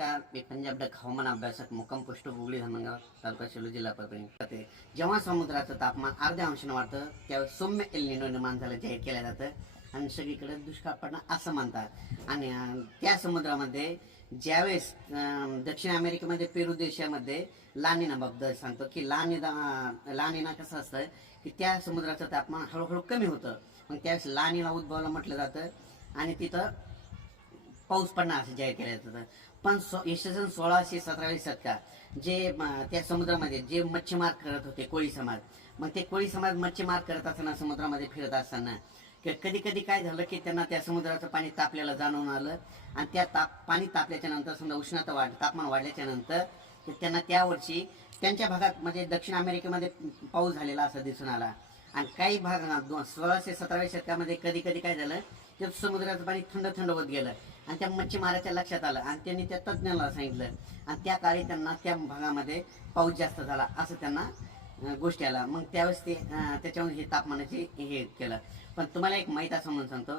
नमस्कार, मी पंजाब डक हवामान अभ्यासक मुक्काम पोस्ट हुगळी धामणगाव तालुका सेलू जिल्हा परभणी. जेव्हा समुद्राचं तापमान अर्ध्या अंशाने वाढतं त्यावेळेस सौम्य एल निनो निर्माण झालं जाहीर केलं जातं आणि सगळीकडे दुष्काळ पडणं असं म्हणतात. आणि त्या समुद्रामध्ये ज्यावेळेस दक्षिण अमेरिकेमध्ये पेरू देशामध्ये लानिनाबद्दल सांगतो की लानिना कसं असतं की त्या समुद्राचं तापमान हळूहळू कमी होतं. मग त्यावेळेस लानिना उद्भवलं म्हटलं जातं आणि तिथं पाऊस पडणं असं जाहीर केलं जातं. पण इसवी सन 1617 शतकात जे त्या समुद्रामध्ये जे मच्छीमार करत होते कोळी समाज, मग ते कोळी समाज मच्छीमार करत असताना समुद्रामध्ये फिरत असताना कधी कधी काय झालं की त्यांना त्या समुद्राचं पाणी तापलेलं जाणवून आलं आणि त्या पाणी तापल्याच्या नंतर समजा उष्णता तापमान वाढल्याच्या नंतर त्यांना त्या वर्षी त्यांच्या भागात म्हणजे दक्षिण अमेरिकेमध्ये पाऊस झालेला असं दिसून आला. आणि काही भागात 1617 शतकामध्ये कधी कधी काय झालं ते समुद्राचं पाणी थंड थंड होत गेलं आणि त्या मच्छीमाराच्या लक्षात आलं आणि त्यांनी त्या तज्ज्ञाला सांगितलं आणि त्या काळी त्यांना त्या भागामध्ये पाऊस जास्त झाला असं त्यांना गोष्टी आला. मग त्यावेळेस ते त्याच्यावर हे तापमानाचे हे केलं. पण तुम्हाला एक माहीत असं म्हणून सांगतो,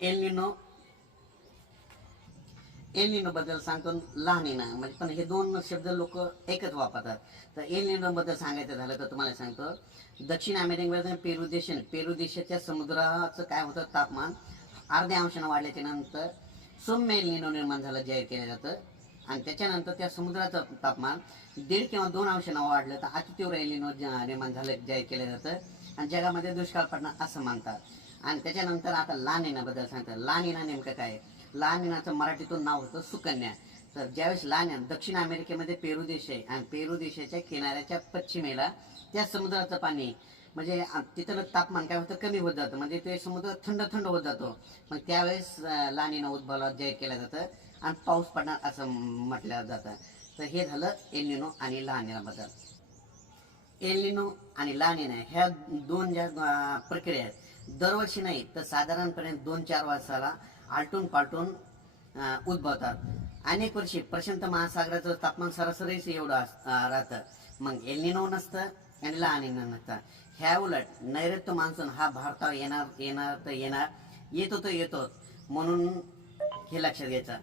एल निनो बद्दल सांगतो, लानिना म्हणजे पण हे दोन शब्द लोक एकच वापरतात. तर एल निनो बद्दल सांगायचं झालं तर तुम्हाला सांगतो, दक्षिण अमेरिकेमध्ये पेरू देशाच्या समुद्राचं काय होतं तापमान अर्ध्या अंशानं वाढल्याच्या नंतर सौम्य एल निनो निर्माण झालं जाहीर केलं जातं. आणि त्याच्यानंतर त्या समुद्राचं तापमान 1.5 किंवा 2 अंशानं वाढलं तर अतितीव्र एल निनो निर्माण झालं जाहीर केलं जातं आणि जगामध्ये दुष्काळ पडणं असं मानतात. आणि त्याच्यानंतर आता लानिना बद्दल सांगतात. लानिना नेमकं काय? लानिनाचं मराठीतून नाव होतं सुकन्या. तर ज्यावेळेस लानिना दक्षिण अमेरिकेमध्ये पेरू देश आहे आणि पेरू देशाच्या किनाऱ्याच्या पश्चिमेला त्या समुद्राचं पाणी म्हणजे तिथलं तापमान काय होतं कमी होत जातं, म्हणजे ते समुद्र थंड थंड होत जातो. मग त्यावेळेस लानिना उद्भवला जाहीर केलं जातं आणि पाऊस पडणार असं म्हटलं जातं. तर हे झालं एल निनो आणि लानिनाबद्दल. एल निनो आणि लानिना ह्या दोन ज्या प्रक्रिया आहेत दरवर्षी नाही तर साधारणपणे 2-4 वर्षाला आलटून पालटून उद्भवतात. अनेक वर्षी प्रशांत महासागराचं तापमान सरासरीच एवढं राहतं. मग एल निनो नसतं आणि लानिना नसतं. ह्या उलट नैऋत्य मान्सून हा भारतावर येणार तर येणार, येतो म्हणून हे लक्षात घ्यायचं.